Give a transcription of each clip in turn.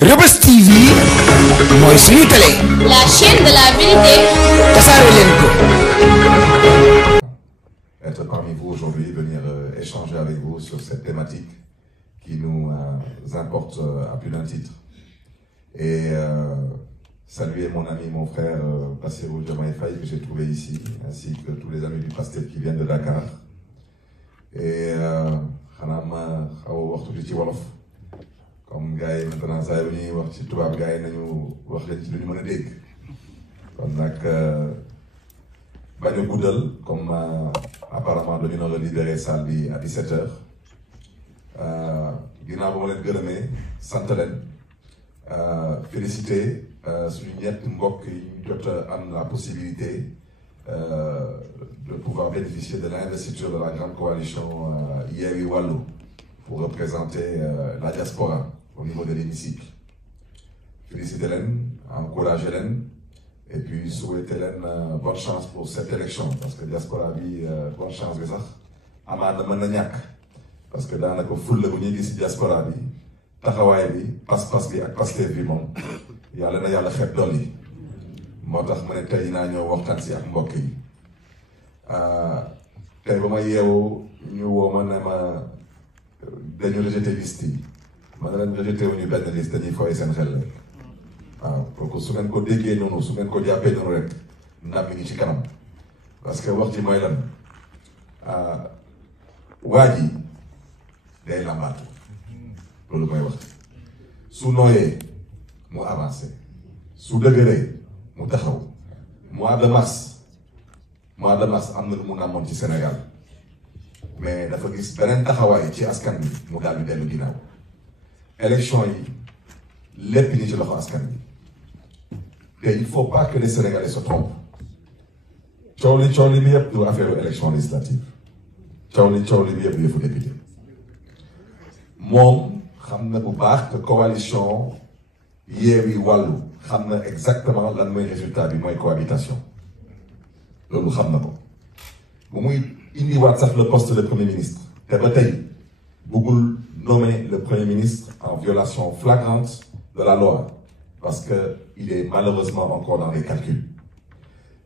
Reubeuss TV mooy suñu télé. La chaîne de la vérité. tasaare leen ko. Être parmi vous aujourd'hui, venir échanger avec vous sur cette thématique qui nous importe à plus d'un titre. Et saluer mon ami, mon frère Bassirou Diomaye Faye que j'ai trouvé ici, ainsi que tous les amis du Pastef qui viennent de Dakar. Et xanaa ma xaw a wax tuuti ci wolof comme gars yi maintenant saa yu ñuy wax ci tubaab gars yi nañu wax leen ci lu ñu mën a dégg kon nag bañ a guddal comme apparemment dañu nar a libéré salle bi à 17h ginnaaw ba ma leen gërëmee sant leen félicité suñu ñetti mbokk yi ñu jot a am la possibilité de pouvoir bénéficier de l'investiture de la grande coalition Yewwi Wallu pour représenter la diaspora au niveau de l'hémicycle. Féliciter leen, encourager leen et puis souhaiter leen bonne chance pour cette élection parce que diaspora bi bonne chance bi sax amaana mën na ñàkk parce que daanaka fulla bu ñuy gis diaspora bi taxawaay bi pas-pas bi ak Pastef bi moom yàlla na yàlla xeeb dolli moo tax ma ne tey naa ñëw waxtaan si ak mbokk yi tey ba ma yeewu ñu woo ma ne ma dañu rejeté liste yi ma ne leen rejeté wuñu benn liste dañuy fooy seen xel rek waaw donc su ngeen ko déggee noonu su ngeen ko jàppee noonu rek ndam mi ngi ci kanam parce que wax ji mooy lan waa ji day lambaatu loolu mooy wax su nooyee mu avancé su dëgëree mu taxaw mois de mars am na lu mu namoon ci Sénégal mais dafa gis beneen taxawaay ci askan bi mu daal di dellu ginnaaw élection yi lépp ñi ci loxo askan bi te il faut pas que les Sénégalais se trompent coow li bi yëpp du affaire élection législative coow li bi yëpp yëfu député moom xam na bu baax que coalition Yewwi Wallu xam na exactement lan mooy résultat bi mooy cohabitation loolu xam na ko bu muy indiwaat sax le poste de premier ministre te ba tey bëggul nommer le premier ministre en violation flagrante de la loi parce que il est malheureusement encore dans les calculs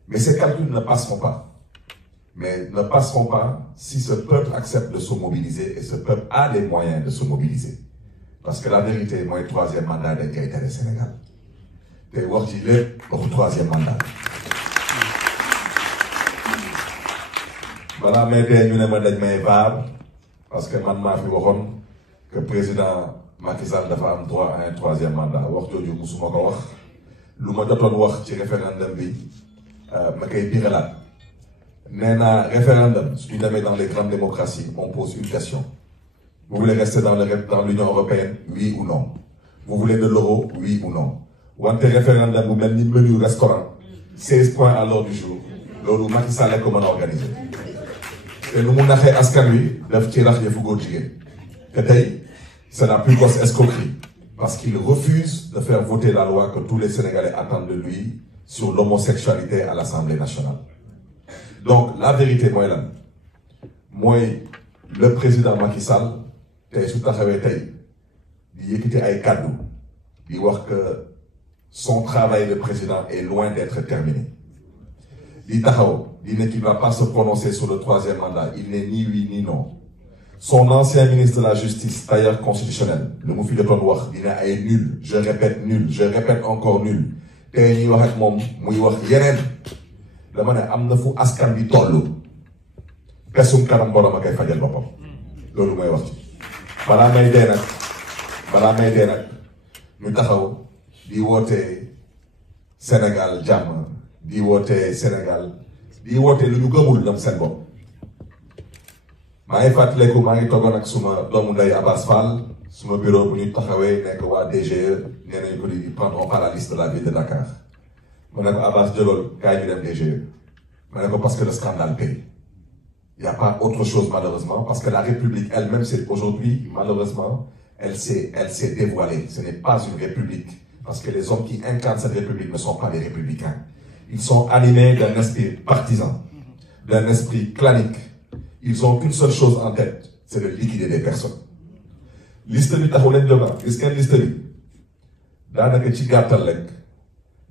mais ces calculs ne passeront pas si ce peuple accepte de se mobiliser et ce peuple a les moyens de se mobiliser parce que la vérité mooy troisième mandat dañ koy tere Sénégal te wax ci lépp waxu troisième mandat balaa may dee ñu ne ma dañ may vaar parce que man maa fi waxoon que président Macky Sall dafa am droit à un troisième mandat wax jooju musuma ko wax lu ma jotoon wax ci référendum bi ma koy biralaat nee naa référendum su ñu demee dans les grandes démocraties on pose une question vous voulez rester dans l'Union européenne oui ou non vous voulez de l'euro oui ou non wante référendum bu mel ni menu restaurant 16 points à l'ordre du jour loolu Macky Sall ko mën a organiser te nu mu naxee askan wi daf ci rax yëfu góor jigéen te tey c'est la plus grosse escroquerie parce qu'il refuse de faire voter la loi que tous les Sénégalais attendent de lui sur l'homosexualité à l'Assemblée nationale donc la vérité mooy lan mooy le président Macky Sall tey su taxawee tey di yëkkati ay kàddu di wax que son travail de président est loin d'être terminé di taxaw di ne qu'il va pas se prononcer sur le troisième mandat il n'est ni oui ni non son ancien ministre de la justice tailleur constitutionnel lu mu fi jotoon wax dina ay nul je répète encore nul tey ñuy wax ak moom muy wax yeneen dama ne am na fu askan bi tollu pesum kanam borom a koy fajal boppam loolu mooy wax ci balaa may dee nag ñu taxaw di woote Sénégal jàmm di woote Sénégal di woote lu ñu gëmul ñoom seen bopp maa ngi fàttaliku maa ngi toogoon ak suma doomu ndey Abbas Fall suma bureau bu ñu taxawee nekk waa DGE nee nañu ko di prendront pas la liste de la ville de Dakar ma ne ko Abbas jógal kaay ñu dem DGE ma ne ko parce que le scandale paye il y a pas autre chose malheureusement parce que la République elle-même c'est aujourd'hui malheureusement elle s'est dévoilée ce n'est pas une république parce que les hommes qui incarnent cette république ne sont pas des républicains ils sont animés d'un esprit partisan d'un esprit clanique ils ont qu'une seule chose en tête c'est de liquider des personnes liste bi taxu leen jóga gis ngeen liste bi daanaka ci gàttal rek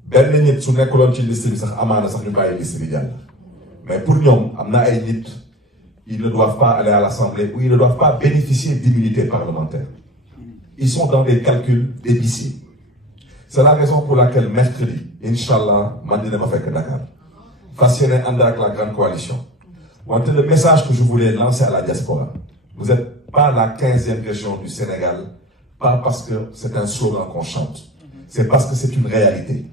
benn nit su nekkuloon ci liste bi sax amaana sax ñu bàyyi liste bi jàll mais pour ñoom am na ay nit ils ne doivent pas aller à l'Assemblée ou ils ne doivent pas bénéficier d'immunité parlementaire. Ils sont dans des calculs d'épicier. C'est la raison pour laquelle mercredi, Inch'Allah, man dina ma fekk Dakar. Fas yéene ànd ak la grande coalition. Wante le message que je voulais lancer à la diaspora, vous n'êtes pas la 15e région du Sénégal, pas parce que c'est un slogan qu'on chante, c'est parce que c'est une réalité.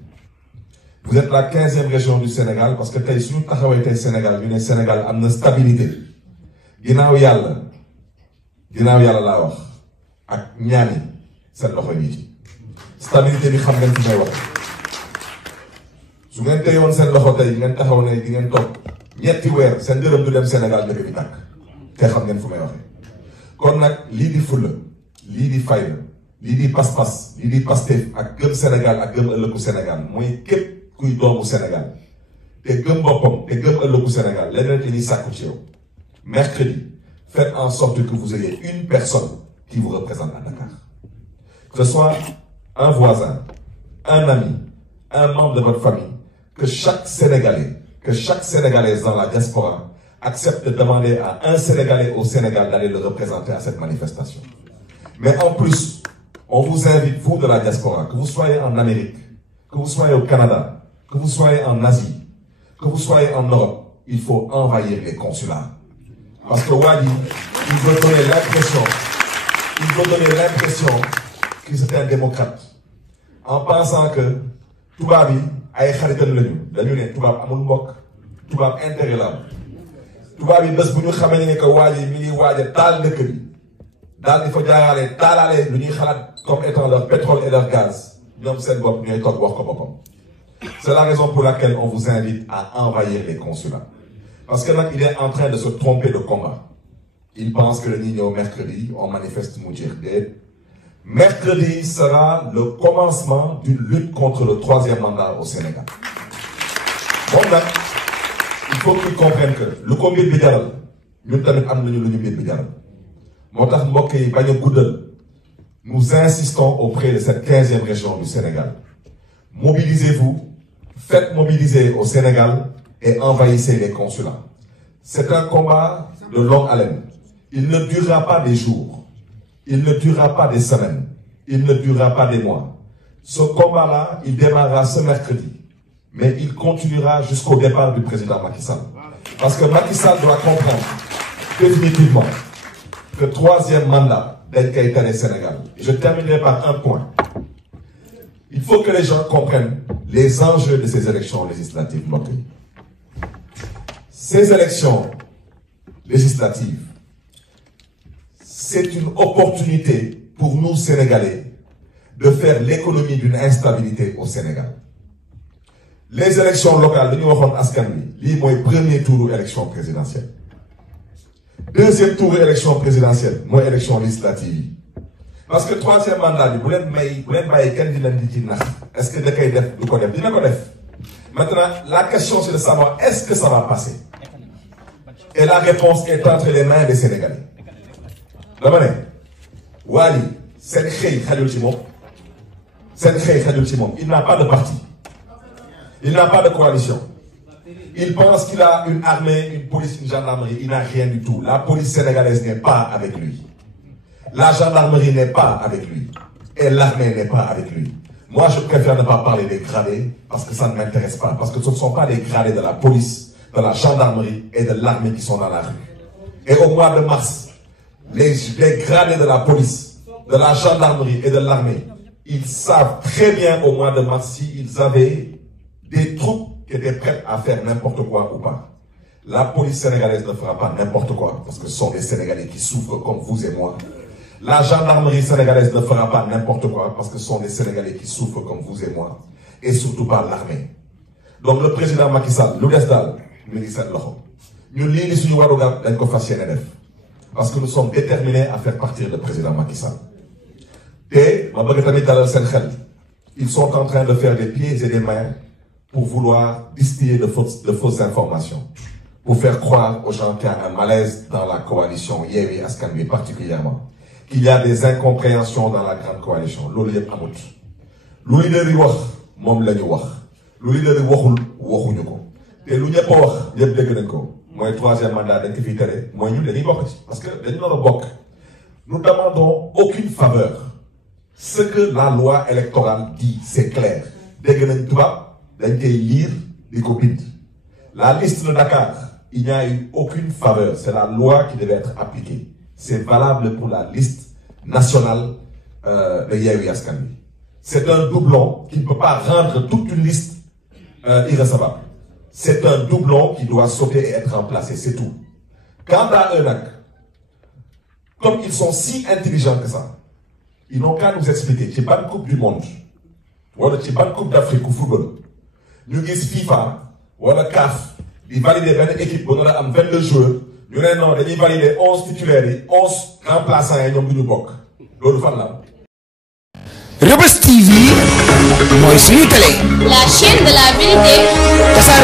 Vous êtes la 15e région du Sénégal parce que tey suñu taxawee tey Sénégal ñu ne Sénégal am na stabilité. ginnaaw yàlla laa wax ak ñaani seen loxo yi ci stabilité bi xam ngeen fi may wax su ngeen teyoon seen loxo tey ngeen taxaw ne di ngeen toog ñetti weer seen dërëm du dem Sénégal dëkk bi tàkk te xam ngeen fu may waxee kon nag lii di fulla lii di fayda lii di pas-pas lii di Pastef ak gëm Sénégal ak gëm ëllëgu Sénégal mooy képp kuy doomu Sénégal te gëm boppam te gëm ëllëgu Sénégal leneen te ñuy sàkku ci yow mercredi, faites en sorte que vous ayez une personne qui vous représente à Dakar. Que ce soit un voisin, un ami, un membre de votre famille, que chaque Sénégalais, que chaque Sénégalaise dans la diaspora accepte de demander à un Sénégalais au Sénégal d'aller le représenter à cette manifestation. Mais en plus, on vous invite, vous de la diaspora, que vous soyez en Amérique, que vous soyez au Canada, que vous soyez en Asie, que vous soyez en Europe, il faut envahir les consulats. Parce que Wadi, il veut donner l'impression qu'il c'est un démocrate. En pensant que tubaab yi ay xaritam lañu dañu ne tubaab amul mbokk tubaab intérêt la tubaab yi bés bu ñu xamee ne que Wadi mi ngi waaj a taal dëkk bi daal di fa jaaraale taalaale lu ñuy xalaat comme étant leur pétrole et leur gaz ñoom seen bopp ñooy toog wax ko boppam. C'est la raison pour laquelle on vous invite à envahir les consulats. Parce que là, il est en train de se tromper de combat. Il pense que le Nino mercredi, on manifeste Moudir. Mercredi sera le commencement d'une lutte contre le 3e mandat au Sénégal. Bon, là, il faut qu'ils comprennent que le combat de Bidjaral, nous insistons auprès de cette 15e région du Sénégal. Mobilisez-vous, faites mobiliser au Sénégal et envahissez les consulats. C'est un combat de longue haleine. Il ne durera pas des jours. Il ne durera pas des semaines. Il ne durera pas des mois. Ce combat-là, il démarrera ce mercredi. Mais il continuera jusqu'au départ du président Macky Sall. Parce que Macky Sall doit comprendre définitivement que 3e mandat d'El-Kaïta au Sénégal. Je terminerai par un point. Il faut que les gens comprennent les enjeux de ces élections législatives. Ces élections législatives, c'est une opportunité pour nous Sénégalais de faire l'économie d'une instabilité au Sénégal. Les élections locales, nous avons le premier tour de l'élection présidentielle. Deuxième tour de l'élection présidentielle, moi élection législative. Parce que 3e mandat, vous voulez est-ce que vous avez maintenant, la question c'est de savoir est-ce que ça va passer? Et la réponse est entre les mains des Sénégalais. Wali, il n'a pas de parti. Il n'a pas de coalition. Il pense qu'il a une armée, une police, une gendarmerie. Il n'a rien du tout. La police sénégalaise n'est pas avec lui. La gendarmerie n'est pas avec lui. Et l'armée n'est pas avec lui. Moi, je préfère ne pas parler des gradés parce que ça ne m'intéresse pas. Parce que ce ne sont pas les gradés de la police, de la gendarmerie et de l'armée qui sont dans la rue. Et au mois de mars, les gradés de la police, de la gendarmerie et de l'armée, ils savent très bien au mois de mars s'ils avaient des troupes qui étaient prêtes à faire n'importe quoi ou pas. La police sénégalaise ne fera pas n'importe quoi parce que ce sont des Sénégalais qui souffrent comme vous et moi. La gendarmerie sénégalaise ne fera pas n'importe quoi parce que ce sont des Sénégalais qui souffrent comme vous et moi. Et surtout pas l'armée. Donc le président Macky Sall, nous parce que nous sommes déterminés à faire partir le président Macky Sall. Et ils sont en train de faire des pieds et des mains pour vouloir distiller de fausses informations. Pour faire croire aux gens qu'il y a un malaise dans la coalition Yewwi Askan Wi particulièrement. Qu'il y a des incompréhensions dans la grande coalition. lu leader yi wax moom la ñu wax lu leader yi waxul waxuñu ko te lu ñëpp a wax ñëpp dégg nañ ko mooy troisième mandat dañ ko fiy tere mooy ñun dañuy bokk ci parce que dañu nar a bokk. Nous ne demandons aucune faveur. Ce que la loi électorale dit, c'est clair. Dès que nous avons lire les copies. La liste de Dakar, il n'y a eu aucune faveur. C'est la loi qui devait être appliquée. C'est valable pour la liste nationale de Yewwi Askan Wi. C'est un doublon qui ne peut pas rendre toute une liste irrecevable. C'est un doublon qui doit sauter et être remplacé, c'est tout. Quant à eux, comme ils sont si intelligents que ça, ils n'ont qu'à nous expliquer ci ban coupe du monde wala ci ban coupe d'Afrique au football ñu gis FIFA wala CAF di valider benn équipe bu nga am 22 joueurs ñu ne non dañuy valider 11 titulaires yi 11 remplaçants yi ñoom du ñu bokk loolu fan la. Reubeuss TV mooy suñu télé. La chaîne de la vérité. Tasaare